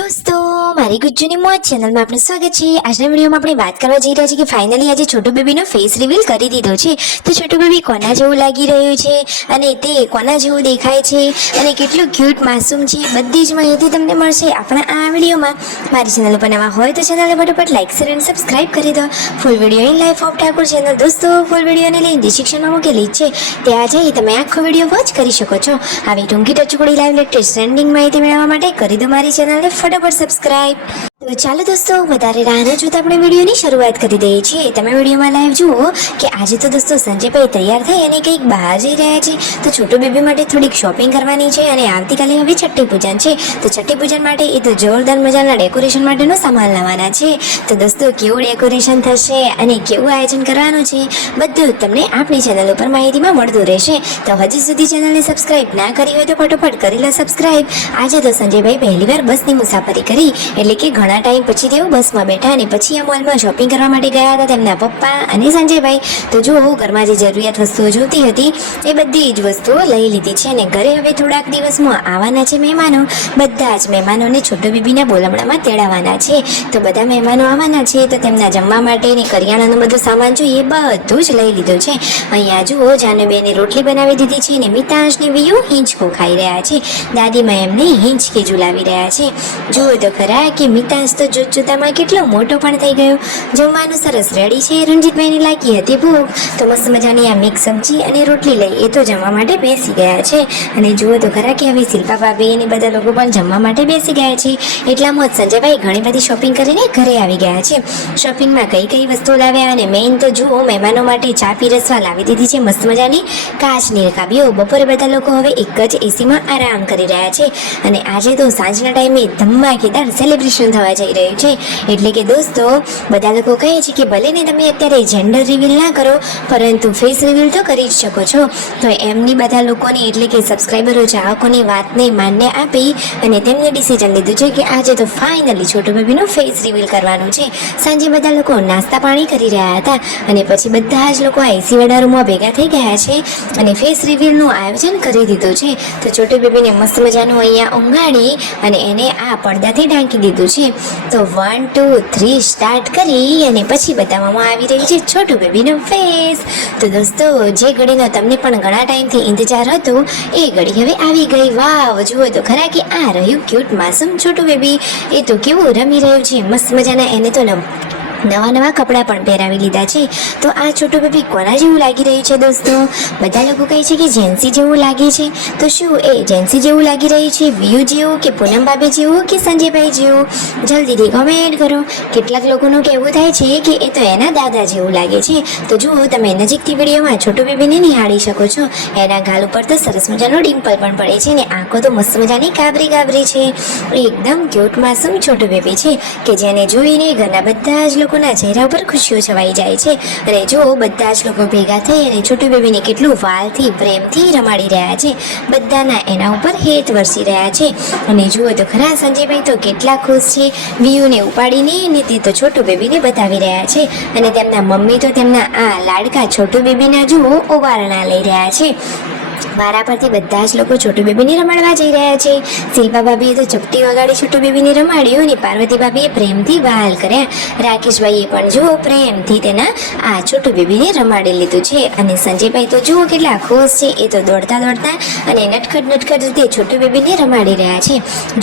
दोस्तों मारी गुज्जूनी मौज चैनल में आपનું સ્વાગત છે। આજના વિડિયોમાં આપણે વાત કરવા જઈ રહ્યા છીએ કે ફાઇનલી આજે છોટુ બેબીનો ફેસ રિવીલ કરી દીધો છે। તો છોટુ બેબી કોના જેવું લાગી રહ્યું છે અને તે કોના જેવું દેખાય છે અને કેટલું ક્યુટ માસૂમ છે, બધી જ માહિતી તમને મળશે આપણા આ વિડિયોમાં। મારી ચેનલ પર નવા હોય તો ચેનલને ફટાફટ લાઈક શેર અને સબસ્ક્રાઇબ કરી દો। Full video in life of Thakor channel દોસ્તો ફૂલ વિડિયોને લિંક ડિસ્ક્રિપ્શનમાં મૂકેલી છે, ત્યાં જઈ તમે આખો વિડિયો વોચ કરી શકો છો। આવી ટૂંકી ટચકોડી લાઈવ લેટેસ્ટ ટ્રેન્ડિંગ માહિતી મેળવવા માટે કરી દો મારી ચેનલને ફટાફટ સબસ્ક્રાઇબ। તો ચાલો દોસ્તો વધારે રાહ ન જોતા આપણે વિડીયોની શરૂઆત કરી દઈએ છીએ। તમે વિડીયોમાં લાઈવ જુઓ કે આજે તો દોસ્તો સંજયભાઈ તૈયાર થઈ અને કંઈક બહાર જઈ રહ્યા છે। તો છોટુ બેબી માટે થોડીક શોપિંગ કરવાની છે અને આવતીકાલે હવે છઠ્ઠી પૂજન છે। તો છઠ્ઠી પૂજન માટે એ તો જોરદાર મજાના ડેકોરેશન માટેનો સામાન લાવવાના છે। તો દોસ્તો કેવું ડેકોરેશન થશે અને કેવું આયોજન કરવાનું છે બધું તમને આપણી ચેનલ ઉપર માહિતીમાં મળતું રહેશે। તો હજી સુધી ચેનલને સબસ્ક્રાઇબ ના કરી હોય તો ફટાફટ કરી લો સબસ્ક્રાઇબ। આજે તો સંજયભાઈ પહેલીવાર બસની મુસાફરી કરી, એટલે કે ઘણા ટાઈમ પછી તેઓ બસમાં બેઠા અને પછી આ મોલમાં શોપિંગ કરવા માટે ગયા હતા તેમના પપ્પા અને સંજયભાઈ। તો જુઓ ઘરમાં જે જરૂરિયાત વસ્તુઓ જોતી હતી એ બધી જ વસ્તુઓ લઈ લીધી છે અને ઘરે હવે થોડાક દિવસમાં આવવાના છે મહેમાનો। બધા જ મહેમાનોને છોટુ બેબીના બોલમણામાં તેડાવવાના છે। તો બધા મહેમાનો આવવાના છે તો તેમના જમવા માટે ને કરિયાણાનો બધો સામાન જોઈએ બધું જ લઈ લીધું છે। અહીંયા જુઓ જાનુબેને રોટલી બનાવી દીધી છે અને મિતાંશ ને વિયુ હિંચકો ખાઈ રહ્યા છે। દાદીમાં એમને હિંચકી ઝુલાવી રહ્યા છે। જુઓ તો ખરા કે મિતાંશ તો જોતજોતામાં કેટલો મોટો પણ થઈ ગયો। જમવાનું સરસ રેડી છે। રણજીતભાઈને લાગી હતી ભૂખ તો મસ્ત મજાની આ મિક્સ સબ્જી અને રોટલી લઈ એ તો જમવા માટે બેસી ગયા છે। અને જુઓ તો ખરા કે હવે શિલ્પા ભાભી અને બધા લોકો પણ જમવા માટે બેસી ગયા છે। એટલામાં જ સંજયભાઈ ઘણી બધી શોપિંગ કરીને ઘરે આવી ગયા છે। શોપિંગમાં કઈ કઈ વસ્તુઓ લાવ્યા અને મેઇન તો જુઓ મહેમાનો માટે ચા પીરસવા લાવી દીધી છે મસ્ત મજાની કાચની રકાબીઓ। બપોરે બધા લોકો હવે એક જ એસીમાં આરામ કરી રહ્યા છે અને આજે તો સાંજના ટાઈમે ધમાકેદાર સેલિબ્રેશન થવા જઈ રહ્યું છે। એટલે કે દોસ્તો બધા લોકો કહે છે કે ભલે ને તમે અત્યારે જેન્ડર રિવીલ ના કરો પરંતુ ફેસ રિવીલ તો કરી જ શકો છો। તો એમની બધા લોકોની એટલે કે સબસ્ક્રાઈબરો ચાહકોની વાતને માન્ય આપી અને તેમને ડિસિઝન લીધું છે કે આજે તો ફાઇનલી છોટુ બેબીનું ફેસ રિવીલ કરવાનું છે। સાંજે બધા લોકો નાસ્તા પાણી કરી રહ્યા હતા અને પછી બધા જ લોકો આ એસી વાળા રૂમમાં ભેગા થઈ ગયા છે અને ફેસ રિવીલનું આયોજન કરી દીધું છે। તો છોટુ બેબીને મસ્ત મજાનું અહીંયા ઊંઘાડી અને એને આ પડદાથી ઢાંકી દીધું છે। તો 1 2 3 સ્ટાર્ટ કરી અને પછી બતાવવામાં આવી રહ્યું છે છોટુ બેબીનો ફેસ। તો દોસ્તો જે ઘડીનો તમને પણ ઘણા ટાઈમથી ઇંતજાર હતો એ ઘડી હવે આવી ગઈ। વાવ જુઓ તો ખરા કે આ રહ્યું ક્યુટ માસૂમ છોટુ બેબી। એ તો કેવું રમી રહ્યું છે મસ્ત મજાના, એને તો નવા નવા કપડાં પણ પહેરાવી લીધા છે। તો આ છોટુ બેબી કોના જેવું લાગી રહ્યું છે દોસ્તો? બધા લોકો કહે છે કે જેન્સી જેવું લાગે છે। તો શું એ જેન્સી જેવું લાગી રહ્યું છે, વિયુ જેવું કે પૂનમ ભાભી જેવું કે સંજયભાઈ જેવું? જલ્દીથી કોમેન્ટ કરો। કેટલાક લોકોનું કહેવું થાય છે કે એ તો એના દાદા જેવું લાગે છે। તો જુઓ તમે નજીકથી વિડીયોમાં છોટુ બેબીને નિહાળી શકો છો। એના ગાલ ઉપર તો સરસ મજાનો ડિમ્પલ પણ પડે છે ને આંખો તો મસ્ત મજાની કાબરી કાબરી છે। એકદમ ક્યુટ માસૂમ છોટુ બેબી છે કે જેને જોઈને ઘરના બધા જ લોકોના ચહેરા ઉપર ખુશીઓ છવાઈ જાય છે। અને જો બધા જ લોકો ભેગા થઈ અને છોટુ બેબીને કેટલું વાલથી પ્રેમથી રમાડી રહ્યા છે। બધાના એના ઉપર હેત વરસી રહ્યા છે। અને જુઓ તો ખરા સંજયભાઈ તો કેટલા ખુશ છે। વિયુને ઉપાડીને અને તે તો છોટુ બેબીને બતાવી રહ્યા છે અને તેમના મમ્મી તો તેમના આ લાડકા છોટુ બેબીના જુઓ ઓવારણા લઈ રહ્યા છે। વારા પરથી બધા જ લોકો છોટુ બેબીને રમાડવા જઈ રહ્યા છે। શિલ્પા ભાભીએ તો ચપટી વગાડી છોટુ બેબીને રમાડ્યું અને પાર્વતી ભાભીએ પ્રેમથી વહાલ કર્યા। રાકેશભાઈએ પણ જુઓ પ્રેમથી તેના આ છોટુ બેબીને રમાડી લીધું છે। અને સંજયભાઈ તો જુઓ કેટલા ખુશ છે, એ તો દોડતા દોડતા અને નટખટ રીતે છોટુ બેબીને રમાડી રહ્યા છે।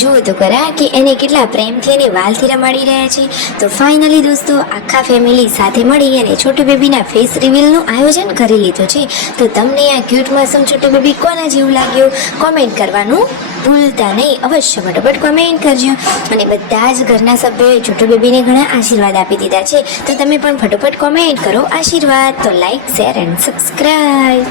જુઓ તો ખરા કે એને કેટલા પ્રેમથી અને વાલથી રમાડી રહ્યા છે। તો ફાઇનલી દોસ્તો આખા ફેમિલી સાથે મળી અને છોટુ બેબીના ફેસ રિવીલનું આયોજન કરી લીધું છે। તો તમને આ ક્યુટ માસૂમ છોટુ બેબી કોના જેવું લાગ્યું કોમેન્ટ કરવાનું ભૂલતા નહીં। અવશ્ય ફટાફટ કોમેન્ટ કરજો। અને બધા જ ઘરના સભ્યોએ છોટુ બેબીને ઘણા આશીર્વાદ આપી દીધા છે। તો તમે પણ ફટાફટ કોમેન્ટ કરો આશીર્વાદ। તો લાઈક શેર એન્ડ સબસ્ક્રાઈબ।